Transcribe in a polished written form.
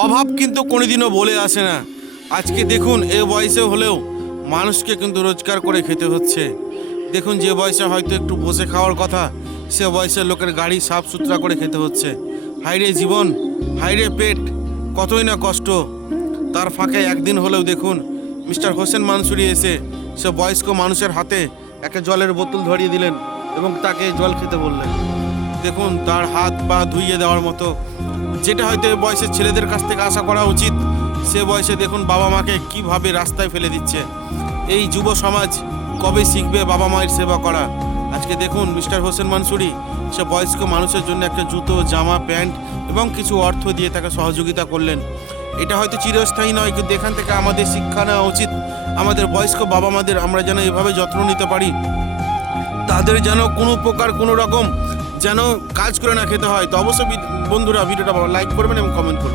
অভাব কিন্তু কোনোদিনও বলে আসে না। আজকে দেখুন এ বয়সে হলেও মানুষকে কিন্তু রোজগার করে খেতে হচ্ছে। দেখুন যে বয়সে হয়তো একটু বসে খাওয়ার কথা, সে বয়সের লোকের গাড়ি সাফ সুতরা করে খেতে হচ্ছে। হাইরে জীবন, হাইরে পেট, কতই না কষ্ট। তার ফাঁকে একদিন হলেও দেখুন মিস্টার হোসেন মানসুরি এসে সে বয়স্ক মানুষের হাতে একটা জলের বোতল ধরিয়ে দিলেন এবং তাকে জল খেতে বললেন। দেখুন তার হাত পা ধুইয়ে দেওয়ার মতো, যেটা হয়তো এই বয়সের ছেলেদের কাছ থেকে আশা করা উচিত, সে বয়সে দেখুন বাবা মাকে কিভাবে রাস্তায় ফেলে দিচ্ছে। এই যুব সমাজ কবে শিখবে বাবা মায়ের সেবা করা? আজকে দেখুন মিস্টার হোসেন মানসুরি সে বয়স্ক মানুষের জন্য একটা জুতো, জামা, প্যান্ট এবং কিছু অর্থ দিয়ে তাকে সহযোগিতা করলেন। এটা হয়তো চিরস্থায়ী নয়, কিন্তু এখান থেকে আমাদের শিক্ষা নেওয়া উচিত। আমাদের বয়স্ক বাবা মাদের আমরা যেন এভাবে যত্ন নিতে পারি, তাদের যেন কোনো প্রকার কোনো রকম যেন কাজ করে না খেতে হয়। তো অবশ্যই বন্ধুরা ভিডিওটা লাইক করবেন এবং কমেন্ট করবেন।